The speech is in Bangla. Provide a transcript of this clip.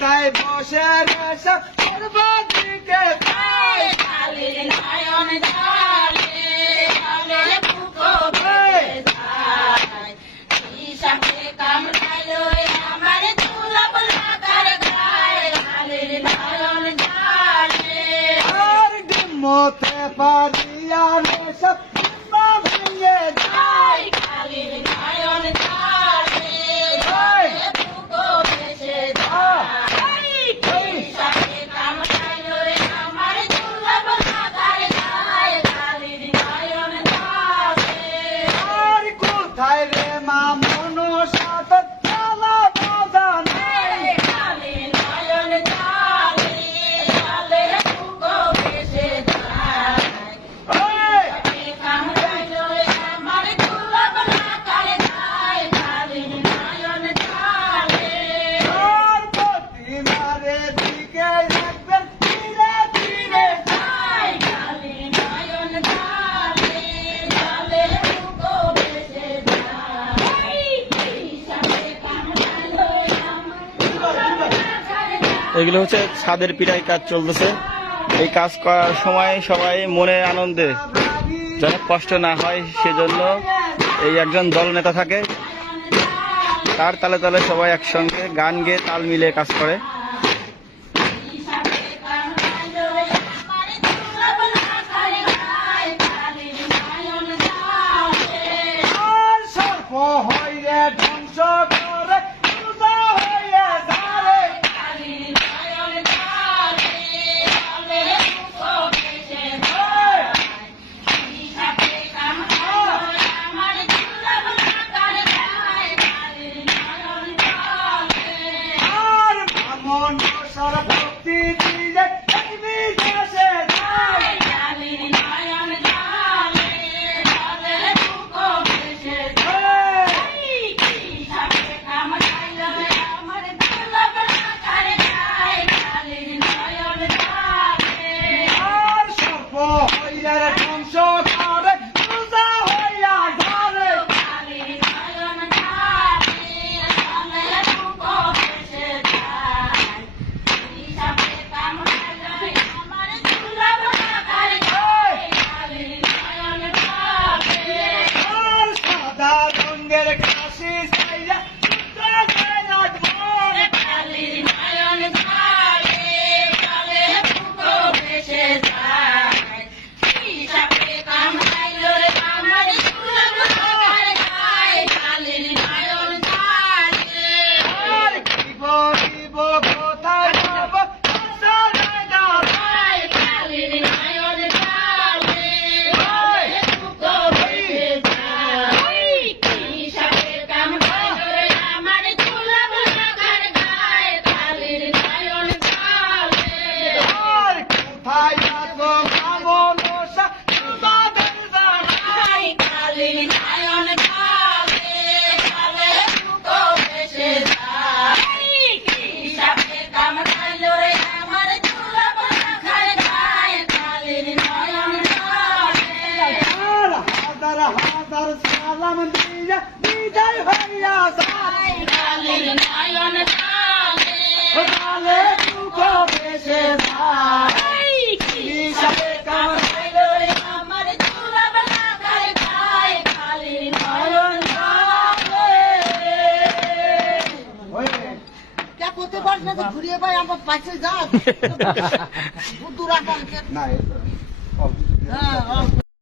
মাথায় বসে রেশা সর্বদিকে তাই কালির নয়ন জলে জলে বুকো ভরে যায় হিসাবে কামড়ালো আমার দুলভ লাগার গায়ে কালির নয়ন জলে আর ডিমতে পারিয়া রেশা ভেঙে যায় কালির নয়ন জলে জলে বুকো ভেসে যায় হিসাবে কামড়ালো আমার দুলভ লাগার গায়ে কালির নয়ন জলে আর কোথায় রে মা মনসা তোর জ্বালা বোঝা নাই কালির নয়ন জলে জলে বুকো ভেসে যায় হিসাবে কামড়ালো আমার দুলভ লাগার গায়ে কালির নয়ন জলে আর প্রতিমারে দিকে রাখবেন ধীরে ধীরে যায় কালির নয়ন জলে জলে বুকো ভেসে যায় হিসাবে কামড়ালো আমার দুলভ লাগার এগুলো হচ্ছে ছাদের পিটাই কাজ চলতেছে। এই কাজ করার সময় সবাই মনে আনন্দে যেন কষ্ট না হয় সেজন্য এই একজন দলনেতা থাকে, তার তালে তালে সবাই একসঙ্গে গান গেয়ে তাল মিলিয়ে কাজ করে। হিসাবে কামড়ালো আমার দুলভ লাগার গায়ে কালির নয়ন জলে আর সর্প হইরে ধ্বংস করে পূজা হইয়া যারে কালির নয়ন জলে জলে বুকো ভেসে যায় হিসাবে কামড়ালো আমার দুলভ লাগার গায়ে কালির নয়ন জলে আর ব্রাহ্মণ সর ভক্তি দিলে দেখবি দেশে যায় কালির নয়ন জলে জলে বুকো ভেসে যায় হিসাবে কামড়ালো আমার দুলভ লাগার গায়ে কালির নয়ন জলে আর সর্প হইয়া ধ্বংস করে পূজা হইয়া যারে কালির নয়ন জলে জলে বুকো ভেসে যায় হিসাবে কামড়ালো আমার দুলভ লাগার গায়ে কালির নয়ন জলে আর সাদা রঙের কাশি ছাইয়া সূত্র গায়ে রাখবন কালির নয়ন জলে জলে বুকো ভেসে যায় হিসাবে কামড়ালো আমার দুলভ লাগার গায়ে কালির নয়ন জলে আর দিব দিব কোথায় যাব আশা নাই দাঁড়ায় কালির নয়ন জলে জলে বুকো ভেসে যায় হিসাবে কামড়ালো আমার দুলভ লাগার গায়ে কালির নয়ন জলে আর কোথায় যাব মনসা তোমাদের জানাই কালির নয়ন জলে জলে বুকো ভেসে যায় হিসাবে কামড়ালো আমার দুলভ লাগার গায়ে কালির নয়ন জলে হাজার হাজার সালাম দিয়ে বিদায় হইয়া যায় কালির নয়ন জলে জলে বুকো ভেসে যায় হিসাবে কামড়ালো আমার দুলভ লাগার গায়ে কালির নয়ন জলে क्या করতে পারছ না তো ঘুরিয়ে ভাই আমার পাশে যা দূর দূর আকাঙ্ক্ষা না হ্যাঁ